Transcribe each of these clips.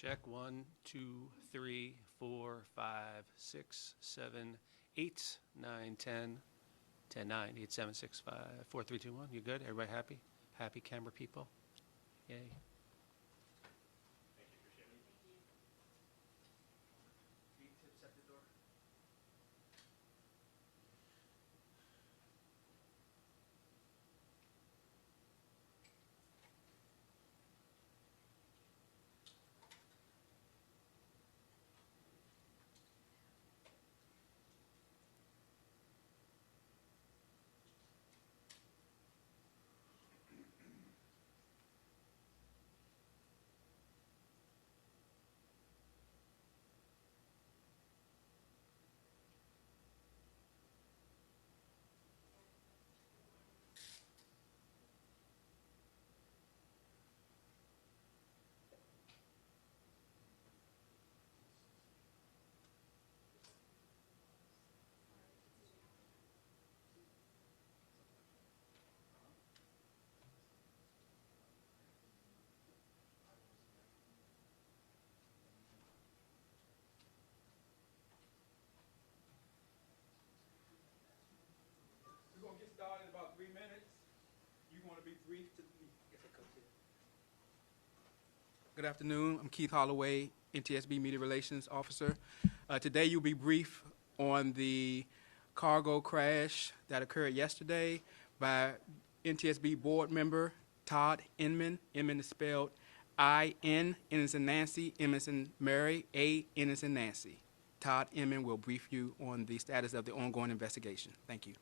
Check 1, 2, 3, 4, 5, 6, 7, 8, 9, 10, 10, 9, 8, 7, 6, 5, 4, 3, 2, 1. You good? Everybody happy? Happy camera people? Yay. Thank you, appreciate it. Three tips at the door. We're going to get started in about 3 minutes. You want to be brief to me? Yes, I come to you. Good afternoon. I'm Keith Holloway, NTSB Media Relations Officer. Today you'll be brief on the cargo crash that occurred yesterday by NTSB board member Todd Inman. Inman is spelled I-N, N as in Nancy, M as in Mary, A, N as in Nancy. Todd Inman will brief you on the status of the ongoing investigation. Thank you.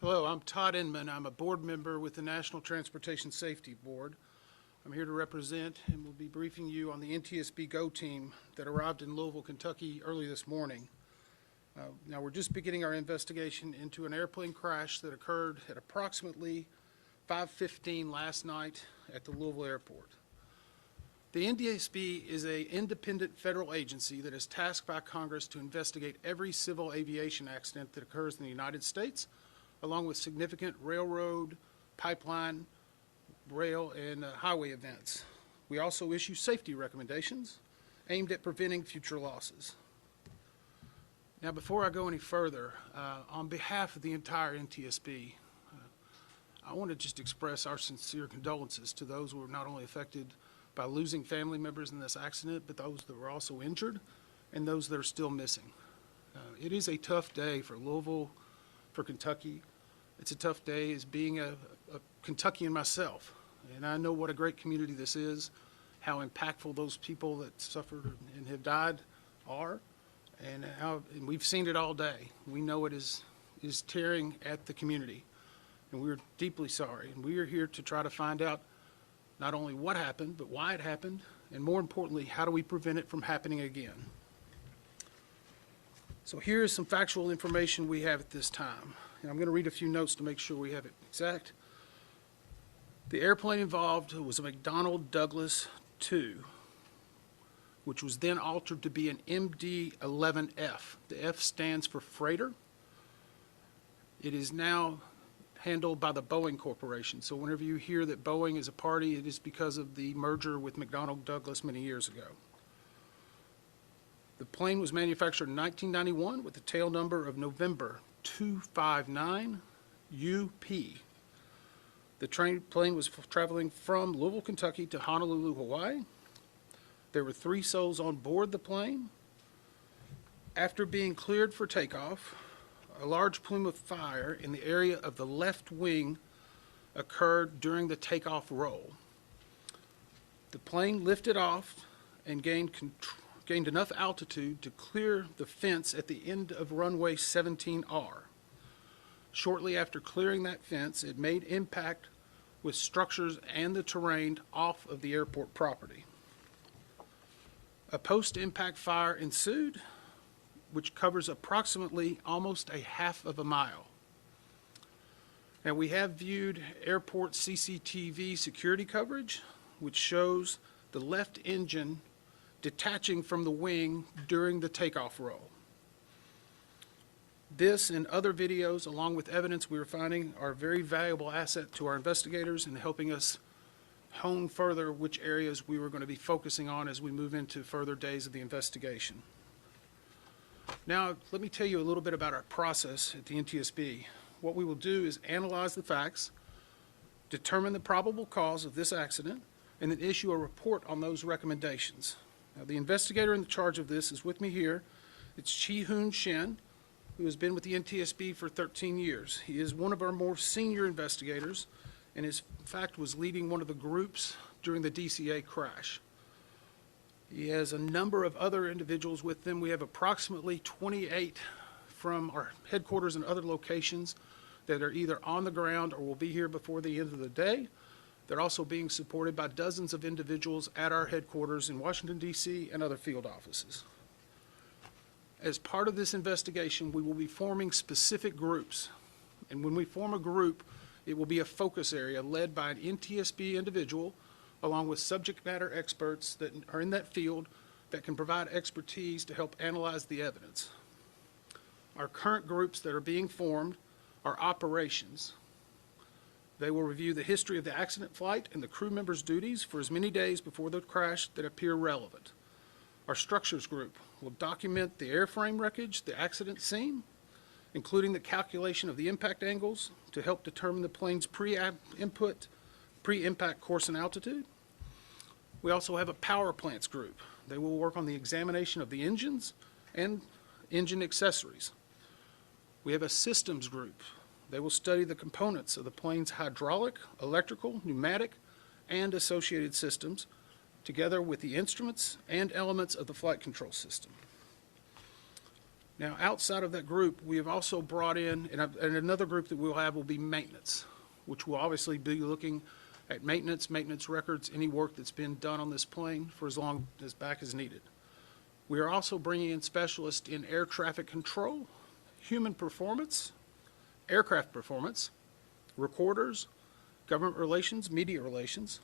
Hello, I'm Todd Inman. I'm a board member with the National Transportation Safety Board. I'm here to represent and will be briefing you on the NTSB GO team that arrived in Louisville, Kentucky early this morning. Now, we're just beginning our investigation into an airplane crash that occurred at approximately 5:15 last night at the Louisville airport. The NTSB is an independent federal agency that is tasked by Congress to investigate every civil aviation accident that occurs in the United States, along with significant railroad, pipeline, rail, and highway events. We also issue safety recommendations aimed at preventing future losses. Now, before I go any further, on behalf of the entire NTSB, I want to just express our sincere condolences to those who were not only affected by losing family members in this accident, but those that were also injured and those that are still missing. It is a tough day for Louisville, for Kentucky. It's a tough day as being a Kentuckian myself, and I know what a great community this is, how impactful those people that suffered and have died are, and we've seen it all day. We know it is tearing at the community, and we're deeply sorry, and we are here to try to find out not only what happened, but why it happened, and more importantly, how do we prevent it from happening again? So here is some factual information we have at this time, and I'm going to read a few notes to make sure we have it exact. The airplane involved was a McDonnell Douglas II, which was then altered to be an MD-11F. The F stands for freighter. It is now handled by the Boeing Corporation. So whenever you hear that Boeing is a party, it is because of the merger with McDonnell Douglas many years ago. The plane was manufactured in 1991 with a tail number of November 259 UP. The plane was traveling from Louisville, Kentucky to Honolulu, Hawaii. There were 3 souls on board the plane. After being cleared for takeoff, a large plume of fire in the area of the left wing occurred during the takeoff roll. The plane lifted off and gained enough altitude to clear the fence at the end of runway 17R. Shortly after clearing that fence, it made impact with structures and the terrain off of the airport property. A post-impact fire ensued, which covers approximately almost a half of a mile. And we have viewed airport CCTV security coverage, which shows the left engine detaching from the wing during the takeoff roll. This and other videos, along with evidence we are finding, are a very valuable asset to our investigators in helping us hone further which areas we were going to be focusing on as we move into further days of the investigation. Now, let me tell you a little bit about our process at the NTSB. What we will do is analyze the facts, determine the probable cause of this accident, and then issue a report on those recommendations. Now, the investigator in charge of this is with me here. It's Chi-Hoon Shin, who has been with the NTSB for 13 years. He is one of our more senior investigators, and in fact was leading one of the groups during the DCA crash. He has a number of other individuals with them. We have approximately 28 from our headquarters and other locations that are either on the ground or will be here before the end of the day. They're also being supported by dozens of individuals at our headquarters in Washington, D.C. and other field offices. As part of this investigation, we will be forming specific groups. And when we form a group, it will be a focus area led by an NTSB individual along with subject matter experts that are in that field that can provide expertise to help analyze the evidence. Our current groups that are being formed are operations. They will review the history of the accident flight and the crew members' duties for as many days before the crash that appear relevant. Our structures group will document the airframe wreckage, the accident scene, including the calculation of the impact angles to help determine the plane's pre-impact course and altitude. We also have a power plants group. They will work on the examination of the engines and engine accessories. We have a systems group. They will study the components of the plane's hydraulic, electrical, pneumatic, and associated systems, together with the instruments and elements of the flight control system. Now, outside of that group, we have also brought in, and another group that we'll have will be maintenance, which will obviously be looking at maintenance records, any work that's been done on this plane for as long as back as needed. We are also bringing in specialists in air traffic control, human performance, aircraft performance, recorders, government relations, media relations.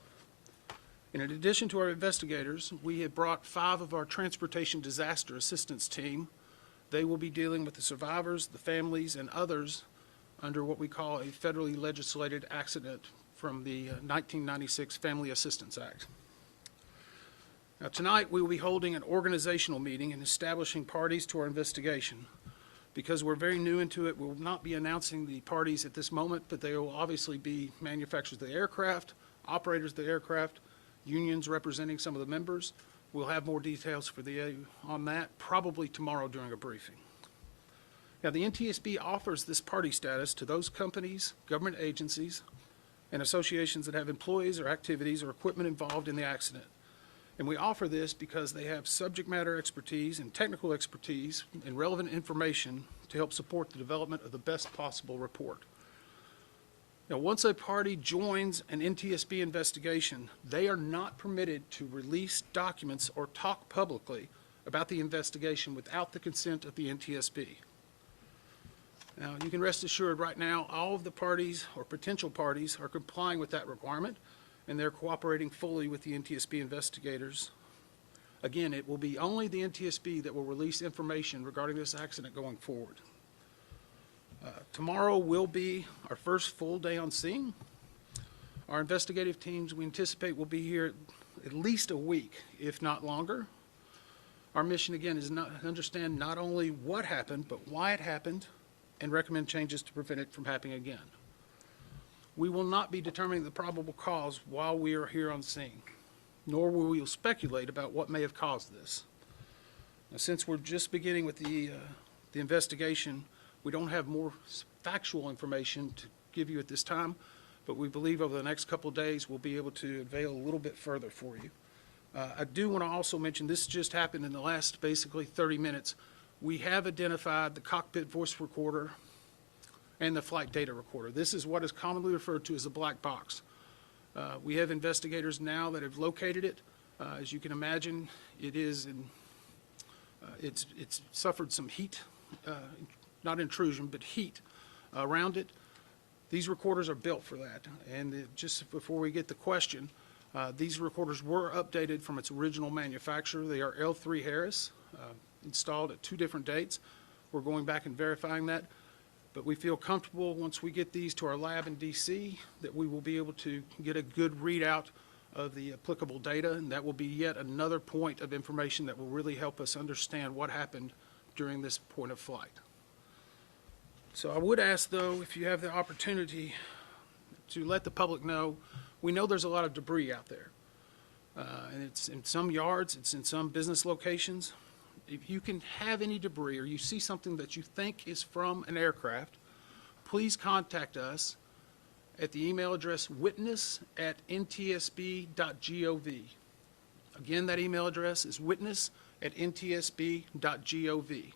And in addition to our investigators, we have brought 5 of our transportation disaster assistance team. They will be dealing with the survivors, the families, and others under what we call a federally legislated accident from the 1996 Family Assistance Act. Now, tonight we will be holding an organizational meeting and establishing parties to our investigation. Because we're very new into it, we will not be announcing the parties at this moment, but they will obviously be manufacturers of the aircraft, operators of the aircraft, unions representing some of the members. We'll have more details for on that probably tomorrow during a briefing. Now, the NTSB offers this party status to those companies, government agencies, and associations that have employees or activities or equipment involved in the accident. And we offer this because they have subject matter expertise and technical expertise and relevant information to help support the development of the best possible report. Now, once a party joins an NTSB investigation, they are not permitted to release documents or talk publicly about the investigation without the consent of the NTSB. Now, you can rest assured right now all of the parties or potential parties are complying with that requirement, and they're cooperating fully with the NTSB investigators. Again, it will be only the NTSB that will release information regarding this accident going forward. Tomorrow will be our first full day on scene. Our investigative teams, we anticipate, will be here at least a week, if not longer. Our mission, again, is to understand not only what happened, but why it happened, and recommend changes to prevent it from happening again. We will not be determining the probable cause while we are here on scene, nor will we speculate about what may have caused this. Now, since we're just beginning with the investigation, we don't have more factual information to give you at this time, but we believe over the next couple of days we'll be able to unveil a little bit further for you. I do want to also mention this just happened in the last basically 30 minutes. We have identified the cockpit voice recorder and the flight data recorder. This is what is commonly referred to as a black box. We have investigators now that have located it. As you can imagine, it's suffered some heat, not intrusion, but heat around it. These recorders are built for that. And just before we get the question, these recorders were updated from its original manufacturer. They are L3 Harris, installed at 2 different dates. We're going back and verifying that. But we feel comfortable once we get these to our lab in DC that we will be able to get a good readout of the applicable data, and that will be yet another point of information that will really help us understand what happened during this point of flight. So I would ask, though, if you have the opportunity to let the public know, we know there's a lot of debris out there. And it's in some yards, it's in some business locations. If you can have any debris or you see something that you think is from an aircraft, please contact us at the email address witness@ntsb.gov. Again, that email address is witness@ntsb.gov.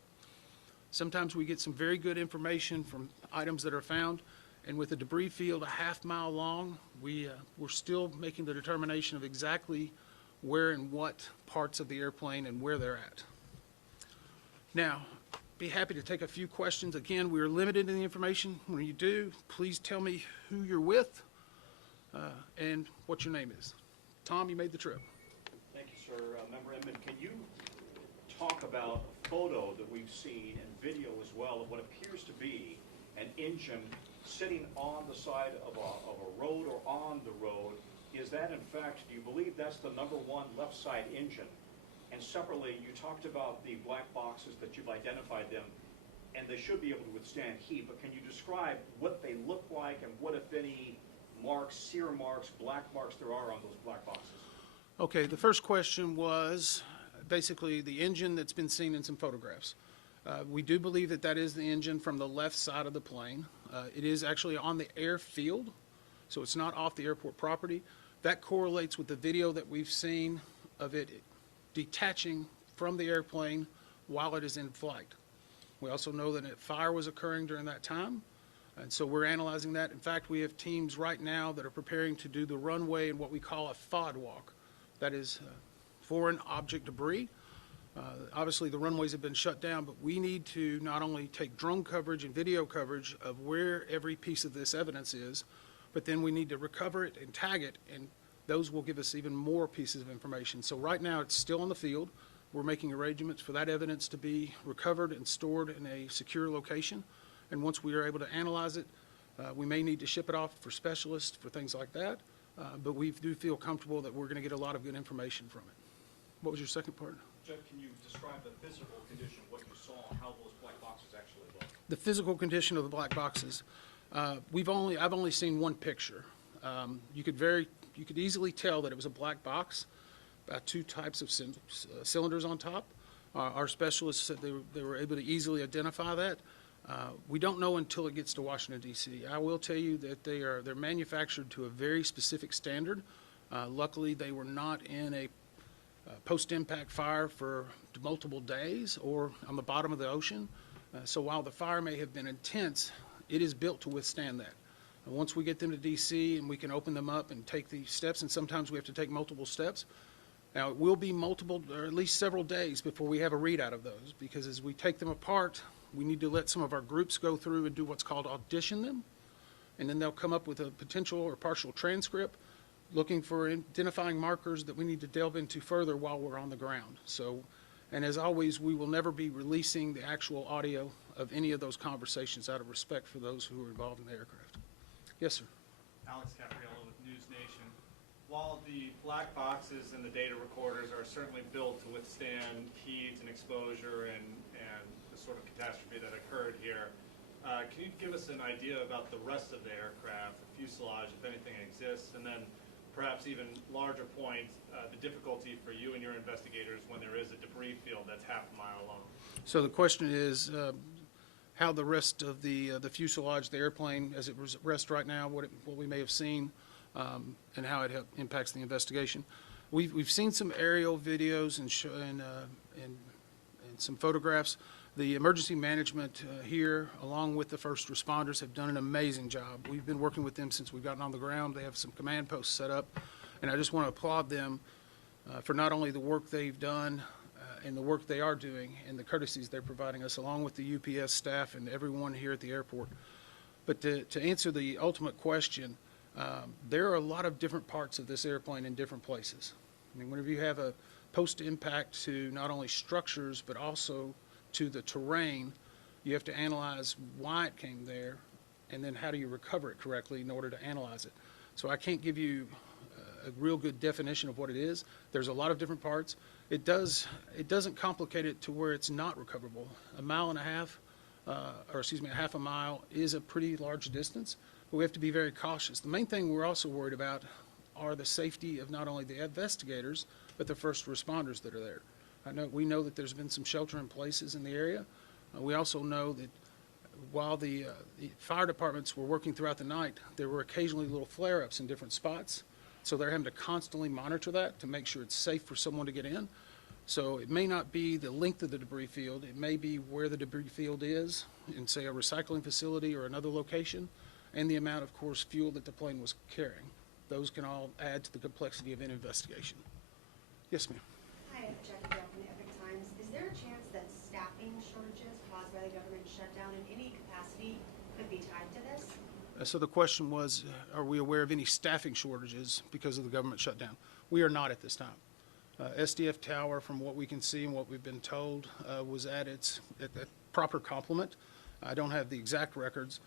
Sometimes we get some very good information from items that are found, and with a debris field a half-mile long, we're still making the determination of exactly where and what parts of the airplane and where they're at. Now, be happy to take a few questions. Again, we are limited in the information. When you do, please tell me who you're with and what your name is. Tom, you made the trip. Thank you, sir. Member Inman, can you talk about a photo that we've seen and video as well of what appears to be an engine sitting on the side of a road or on the road? Is that, in fact, do you believe that's the #1 left side engine? And separately, you talked about the black boxes that you've identified them, and they should be able to withstand heat, but can you describe what they look like and what, if any, marks, sear marks, black marks there are on those black boxes? Okay, the first question was basically the engine that's been seen in some photographs. We do believe that that is the engine from the left side of the plane. It is actually on the airfield, so it's not off the airport property. That correlates with the video that we've seen of it detaching from the airplane while it is in flight. We also know that a fire was occurring during that time, and so we're analyzing that. In fact, we have teams right now that are preparing to do the runway in what we call a FOD walk. That is foreign object debris. Obviously, the runways have been shut down, but we need to not only take drone coverage and video coverage of where every piece of this evidence is, but then we need to recover it and tag it, and those will give us even more pieces of information. So right now, it's still on the field. We're making arrangements for that evidence to be recovered and stored in a secure location. And once we are able to analyze it, we may need to ship it off for specialists for things like that. But we do feel comfortable that we're going to get a lot of good information from it. What was your second part? Jeff, can you describe the physical condition, what you saw, and how those black boxes actually look? The physical condition of the black boxes. I've only seen one picture. You could easily tell that it was a black box, about two types of cylinders on top. Our specialists said they were able to easily identify that. We don't know until it gets to Washington, D.C. I will tell you that they're manufactured to a very specific standard. Luckily, they were not in a post-impact fire for multiple days or on the bottom of the ocean. So while the fire may have been intense, it is built to withstand that. And once we get them to D.C. and we can open them up and take the steps, and sometimes we have to take multiple steps. Now, it will be multiple, or at least several days before we have a readout of those, because as we take them apart, we need to let some of our groups go through and do what's called audition them, and then they'll come up with a potential or partial transcript, looking for identifying markers that we need to delve into further while we're on the ground. So, and as always, we will never be releasing the actual audio of any of those conversations out of respect for those who are involved in the aircraft. Yes, sir. Alex Capriello with News Nation. While the black boxes and the data recorders are certainly built to withstand heat and exposure and the sort of catastrophe that occurred here, can you give us an idea about the rest of the aircraft, the fuselage, if anything exists, and then perhaps even larger point, the difficulty for you and your investigators when there is a debris field that's half a mile long? So the question is how the rest of the fuselage, the airplane, as it rests right now, what we may have seen, and how it impacts the investigation. We've seen some aerial videos and some photographs. The emergency management here, along with the first responders, have done an amazing job. We've been working with them since we've gotten on the ground. They have some command posts set up, and I just want to applaud them for not only the work they've done and the work they are doing and the courtesies they're providing us, along with the UPS staff and everyone here at the airport. But to answer the ultimate question, there are a lot of different parts of this airplane in different places. I mean, whenever you have a post-impact to not only structures but also to the terrain, you have to analyze why it came there, and then how do you recover it correctly in order to analyze it. So I can't give you a real good definition of what it is. There's a lot of different parts. It doesn't complicate it to where it's not recoverable. A mile and a half, a half a mile is a pretty large distance, but we have to be very cautious. The main thing we're also worried about are the safety of not only the investigators, but the first responders that are there. We know that there's been some shelter in places in the area. We also know that while the fire departments were working throughout the night, there were occasionally little flare-ups in different spots. So they're having to constantly monitor that to make sure it's safe for someone to get in. So it may not be the length of the debris field. It may be where the debris field is in, say, a recycling facility or another location, and the amount of course, fuel that the plane was carrying. Those can all add to the complexity of an investigation. Yes, ma'am. Hi, I'm Jackie Bell from the Epic Times. Is there a chance that staffing shortages caused by the government shutdown in any capacity could be tied to this? So the question was, are we aware of any staffing shortages because of the government shutdown? We are not at this time. SDF Tower, from what we can see and what we've been told, was at its proper complement. I don't have the exact records,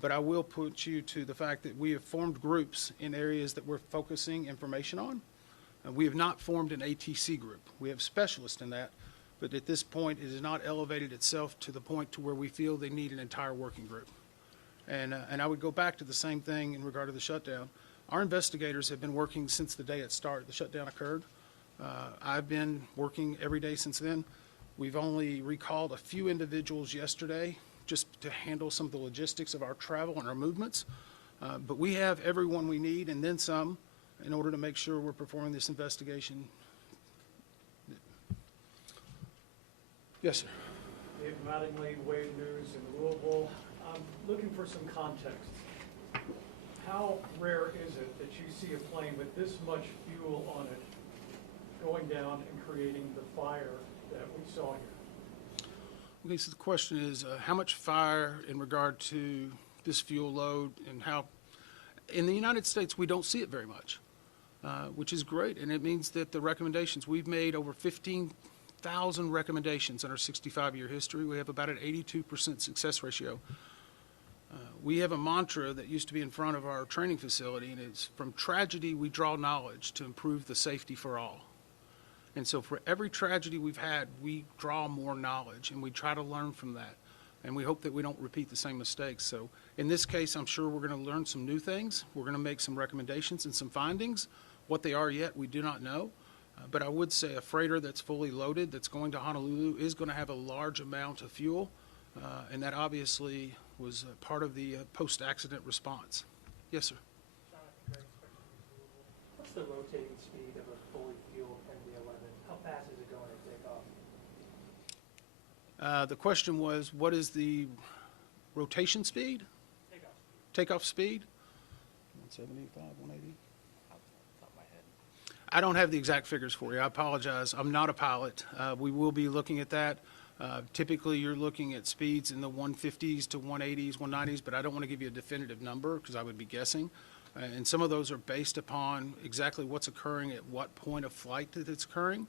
but I will put you to the fact that we have formed groups in areas that we're focusing information on. We have not formed an ATC group. We have specialists in that, but at this point, it has not elevated itself to the point to where we feel they need an entire working group. And I would go back to the same thing in regard to the shutdown. Our investigators have been working since the day it started. The shutdown occurred. I've been working every day since then. We've only recalled a few individuals yesterday just to handle some of the logistics of our travel and our movements. But we have everyone we need and then some in order to make sure we're performing this investigation. Yes, sir. Dave Mattingly, Wave News in Louisville. I'm looking for some context. How rare is it that you see a plane with this much fuel on it going down and creating the fire that we saw here? Okay, so the question is, how much fire in regard to this fuel load and how, in the United States, we don't see it very much, which is great. And it means that the recommendations, we've made over 15,000 recommendations in our 65-year history. We have about an 82% success ratio. We have a mantra that used to be in front of our training facility, and it's from tragedy we draw knowledge to improve the safety for all. And so for every tragedy we've had, we draw more knowledge, and we try to learn from that. And we hope that we don't repeat the same mistakes. So in this case, I'm sure we're going to learn some new things. We're going to make some recommendations and some findings. What they are yet, we do not know. But I would say a freighter that's fully loaded, that's going to Honolulu, is going to have a large amount of fuel. And that obviously was part of the post-accident response. Yes, sir. What's the rotating speed of a fully fueled MD-11? How fast is it going to take off? The question was, what is the rotation speed? Takeoff speed. Takeoff speed? 175, 180? I don't have the exact figures for you. I apologize. I'm not a pilot. We will be looking at that. Typically, you're looking at speeds in the 150s to 180s, 190s, but I don't want to give you a definitive number because I would be guessing. And some of those are based upon exactly what's occurring at what point of flight that it's occurring.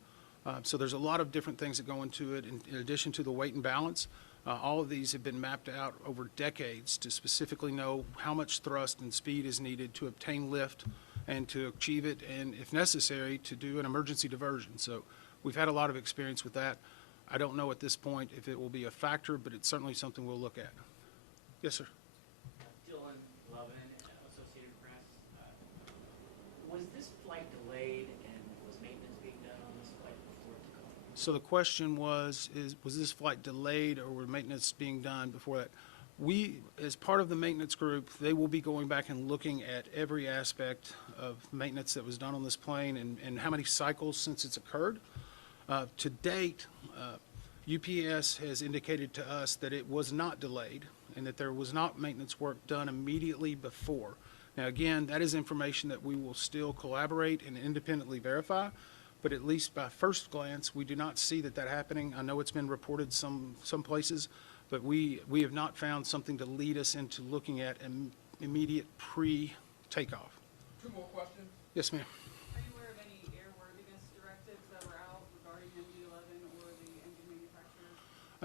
So there's a lot of different things that go into it in addition to the weight and balance. All of these have been mapped out over decades to specifically know how much thrust and speed is needed to obtain lift and to achieve it, and if necessary, to do an emergency diversion. So we've had a lot of experience with that. I don't know at this point if it will be a factor, but it's certainly something we'll look at. Yes, sir. Dylan Lovin, Associated Press. Was this flight delayed, and was maintenance being done on this flight before it took off? So the question was this flight delayed or was maintenance being done before that? We, as part of the maintenance group, they will be going back and looking at every aspect of maintenance that was done on this plane and how many cycles since it's occurred. To date, UPS has indicated to us that it was not delayed and that there was not maintenance work done immediately before. Now, again, that is information that we will still collaborate and independently verify, but at least by first glance, we do not see that happening. I know it's been reported some places, but we have not found something to lead us into looking at an immediate pre-takeoff. Two more questions. Yes, ma'am. Are you aware of any airworthiness directives that were out regarding MD-11 or the engine manufacturers?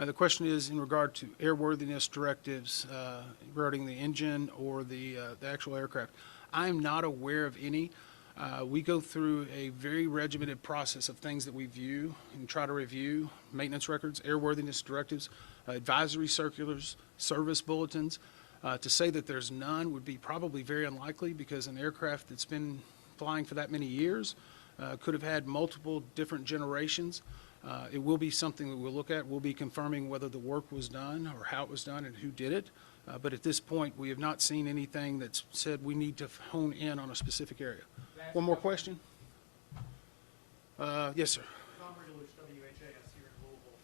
The question is in regard to airworthiness directives regarding the engine or the actual aircraft. I am not aware of any. We go through a very regimented process of things that we view and try to review: maintenance records, airworthiness directives, advisory circulars, service bulletins. To say that there's none would be probably very unlikely, because an aircraft that's been flying for that many years could have had multiple different generations. It will be something that we'll look at. We'll be confirming whether the work was done or how it was done and who did it. But at this point, we have not seen anything that's said we need to hone in on a specific area. One more question? Yes, sir. Tom Regulus, WHAS here in Louisville.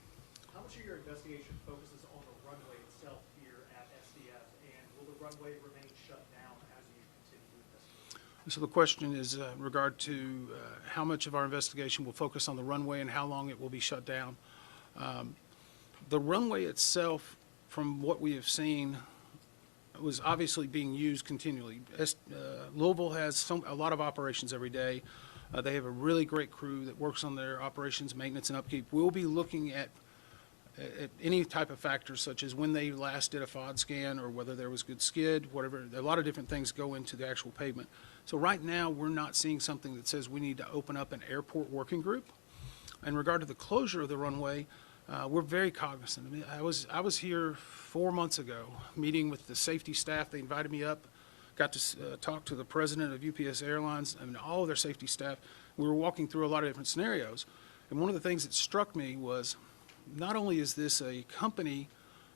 How much of your investigation focuses on the runway itself here at SDF, and will the runway remain shut down as you continue to investigate? So the question is in regard to how much of our investigation will focus on the runway and how long it will be shut down. The runway itself, from what we have seen, was obviously being used continually. Louisville has a lot of operations every day. They have a really great crew that works on their operations, maintenance, and upkeep. We'll be looking at any type of factors, such as when they last did a FOD scan or whether there was good skid, whatever. A lot of different things go into the actual pavement. So right now, we're not seeing something that says we need to open up an airport working group. In regard to the closure of the runway, we're very cognizant. I mean, I was here 4 months ago, meeting with the safety staff. They invited me up, got to talk to the president of UPS Airlines and all of their safety staff. We were walking through a lot of different scenarios. And one of the things that struck me was, not only is this a company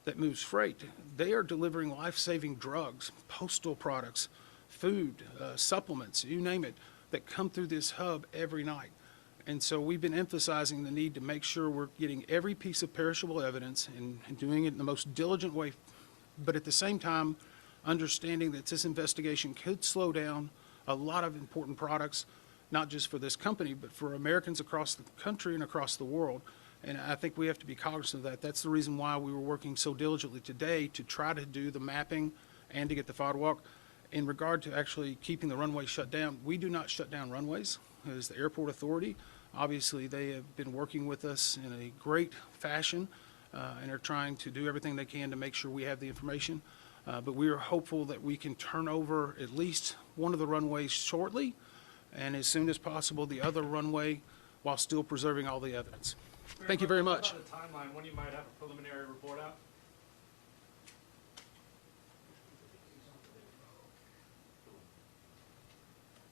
that moves freight, they are delivering life-saving drugs, postal products, food, supplements, you name it, that come through this hub every night. And so we've been emphasizing the need to make sure we're getting every piece of perishable evidence and doing it in the most diligent way, but at the same time, understanding that this investigation could slow down a lot of important products not just for this company, but for Americans across the country and across the world. And I think we have to be cognizant of that. That's the reason why we were working so diligently today to try to do the mapping and to get the sidewalk. In regard to actually keeping the runway shut down, we do not shut down runways. As the airport authority, obviously they have been working with us in a great fashion and are trying to do everything they can to make sure we have the information. But we are hopeful that we can turn over at least one of the runways shortly, and as soon as possible the other runway, while still preserving all the evidence. Thank you very much. What about the timeline, when you might have a preliminary report out?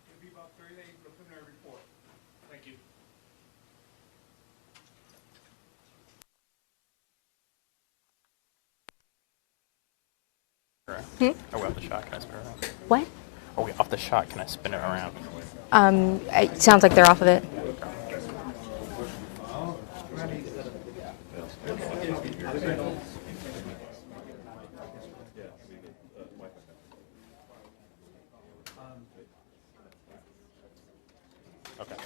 It'll be about 30 days for the preliminary report. Thank you. Are we off the shot? Can I spin it around? What? Are we off the shot? Can I spin it around? It sounds like they're off of it. Okay.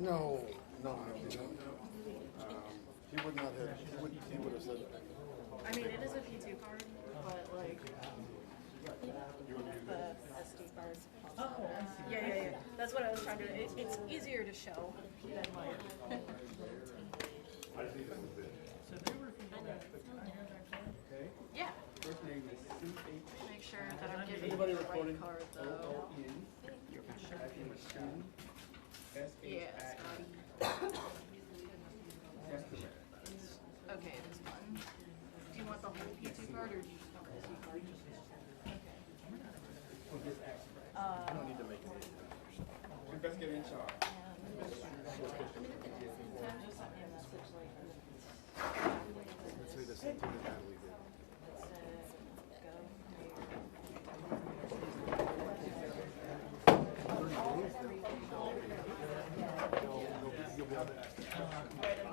No, no, he would not have, he would have said that. I mean, it is a P2 card, but like, the SD cards. Oh, yeah. That's what I was trying to, it's easier to show than like. Yeah. Make sure that I'm giving you the right card though. Yeah, Scotty. Okay, this one. Do you want the whole P2 card or do you just want the SD card? Investigator in charge. Right,